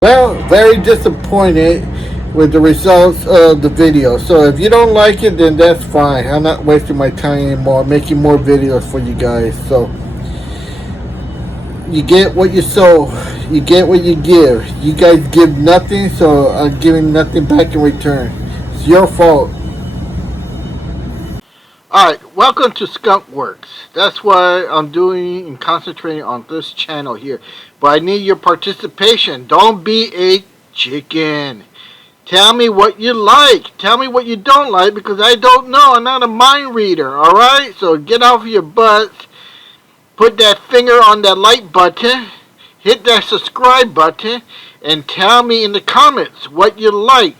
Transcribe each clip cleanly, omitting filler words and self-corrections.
Well, very disappointed with the results of the video. So if you don't like it, then that's fine. I'm not wasting my time anymore making more videos for you guys. So you get what you sow, you get what you give. You guys give nothing, so I'm giving nothing back in return. It's your fault. Alright, welcome to Skunk Works. That's why I'm doing and concentrating on this channel here. But I need your participation. Don't be a chicken. Tell me what you like. Tell me what you don't like because I don't know. I'm not a mind reader, alright? So get off your butts. Put that finger on that like button. Hit that subscribe button. And tell me in the comments what you like.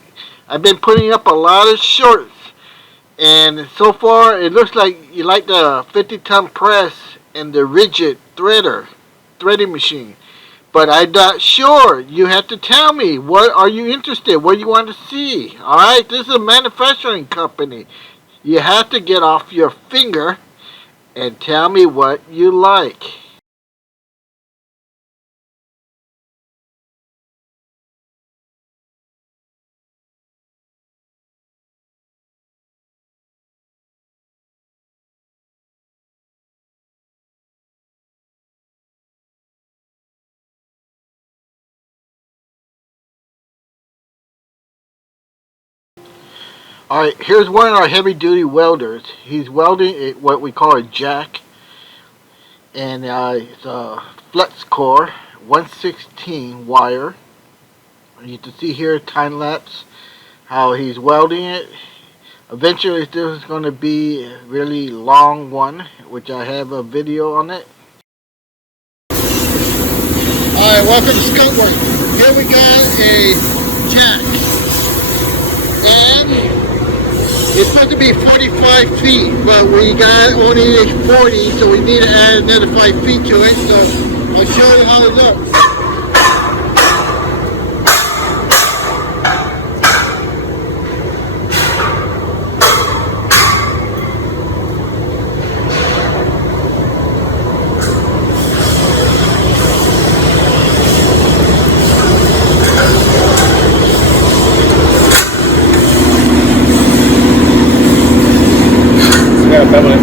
I've been putting up a lot of shorts. And so far, it looks like you like the 50-ton press and the rigid threading machine. But I'm not sure. You have to tell me. What are you interested? What you want to see? Alright, this is a manufacturing company. You have to get off your finger and tell me what you like. Alright, here's one of our heavy duty welders. He's welding what we call a jack. And it's a flex core 116 wire. You can see here time lapse how he's welding it. Eventually this is going to be a really long one, which I have a video on it. Alright, welcome to Skunk Work. Here we got a jack. And it's supposed to be 45 feet, but we got only 40, so we need to add another 5 feet to it. So I'll show you how it looks. Yeah, definitely.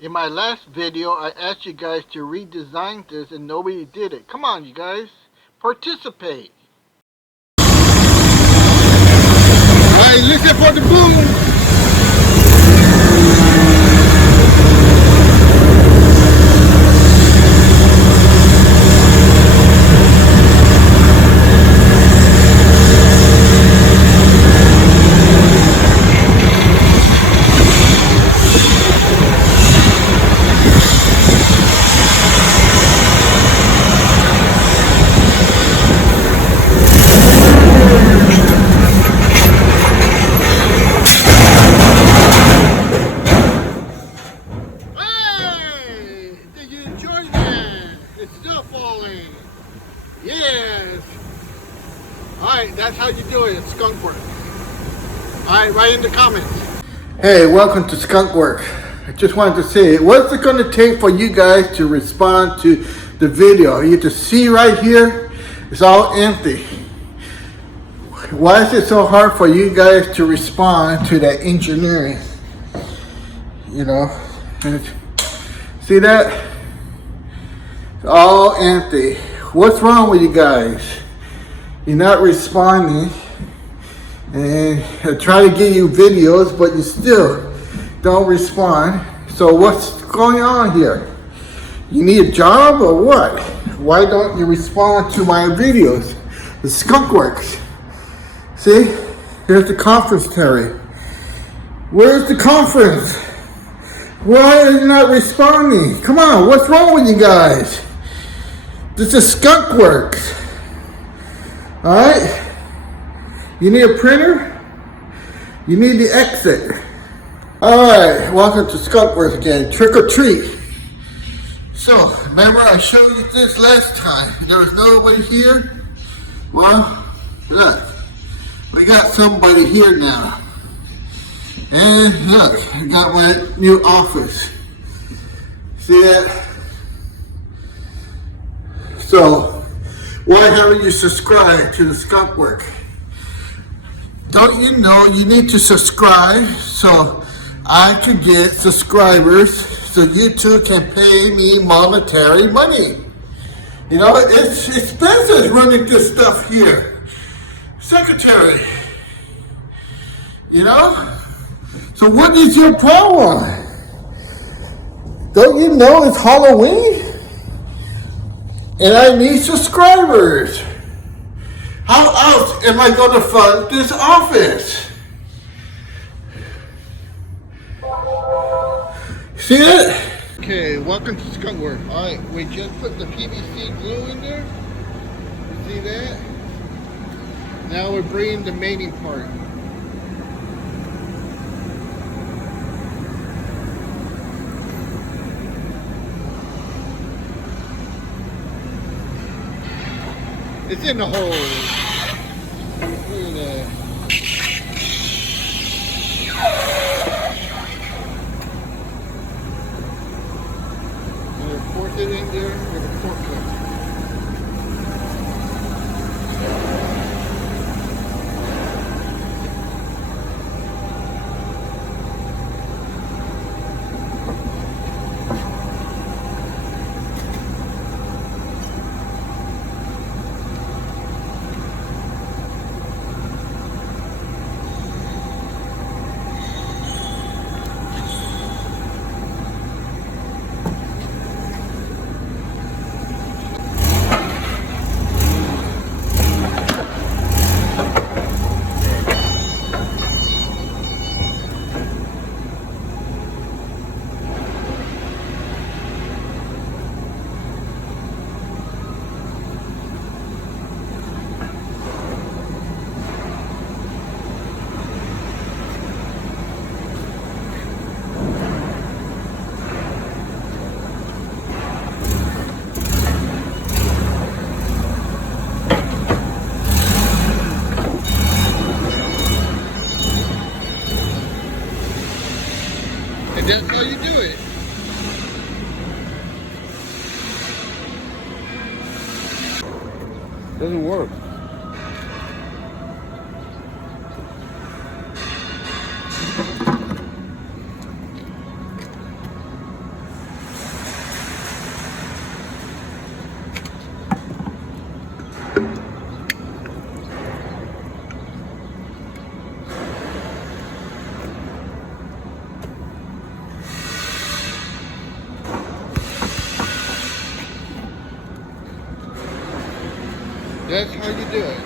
In my last video, I asked you guys to redesign this and nobody did it. Come on, you guys. Participate. Alright, listen for the boom. Yes. Alright, that's how you do it at Skunk Work. Alright, write in the comments. Hey, welcome to Skunk Work. I just wanted to say, what's it going to take for you guys to respond to the video? You can see right here, it's all empty. Why is it so hard for you guys to respond to that engineering? You know, and see that? It's all empty. What's wrong with you guys? You're not responding. And I try to give you videos, but you still don't respond. So what's going on here? You need a job or what? Why don't you respond to my videos? The Skunk Works. See, here's the conference, Terry. Where's the conference? Why are you not responding? Come on, what's wrong with you guys? This is Skunk Works. All right? You need a printer? You need the exit. All right, welcome to Skunk Works again. Trick or treat. So, remember I showed you this last time. There was nobody here. Well, look, we got somebody here now. And look, I got my new office. See that? So, why haven't you subscribed to the Skunk Work? Don't you know you need to subscribe so I can get subscribers so you two can pay me monetary money? You know, it's expensive running this stuff here. Secretary, you know? So what is your problem? Don't you know it's Halloween? And I need subscribers. How else am I going to fund this office? See it? Okay, welcome to Skunk Work. Alright, we just put the PVC glue in there. You see that? Now we're bringing the mating part. It's in the hole. Look at that. And we force it in there with a fork cup. And that's how you do it. Doesn't work. That's how you do it.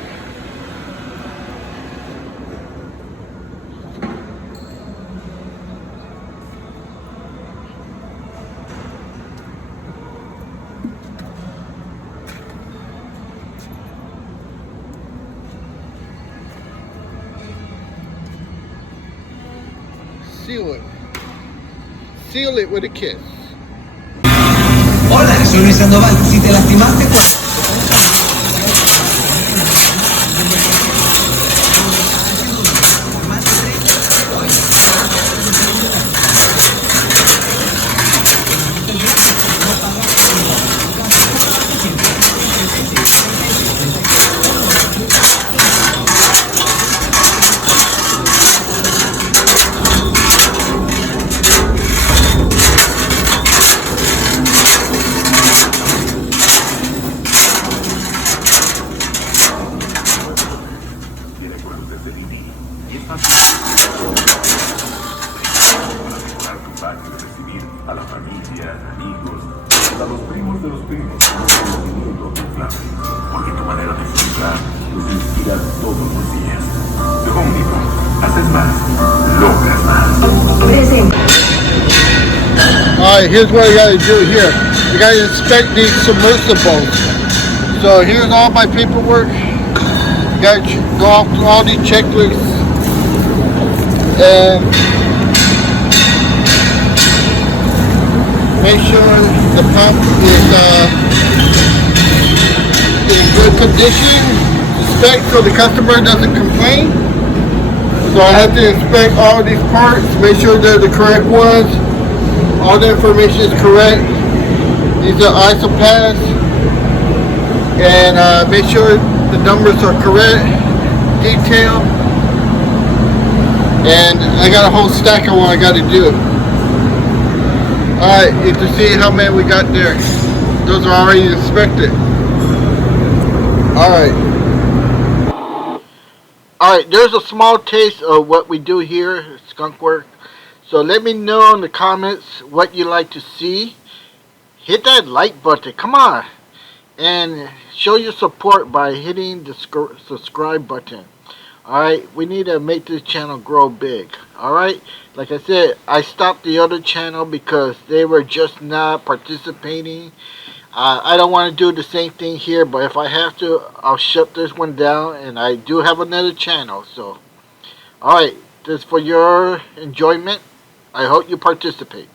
Seal it. Seal it with a kiss. Hola, soy Luis Sandoval. Si te lastimaste, de vivir y es fácil para mejorar tu patio y recibir a la familia, amigos, hasta los primos de los primos. No solo minutos de clave, porque tu manera de expresar los inspira todos los días. De Home Depot, haces más, logras más. Alright, here's what I gotta do here. I gotta inspect these submersibles. So here's all my paperwork. Gotta go through all these checklists and make sure the pump is in good condition. Inspect so the customer doesn't complain. So I have to inspect all these parts, make sure they're the correct ones. All the information is correct. These are isopaths. And make sure the numbers are correct, detail. And I got a whole stack of what I got to do. Alright, you can see how many we got there. Those are already inspected. Alright, there's a small taste of what we do here at Skunk Work. So let me know in the comments what you like to see. Hit that like button, come on. And show your support by hitting the subscribe button. Alright, we need to make this channel grow big. Alright, like I said, I stopped the other channel because they were just not participating. I don't want to do the same thing here, but if I have to, I'll shut this one down. And I do have another channel. So, alright, this is for your enjoyment. I hope you participate.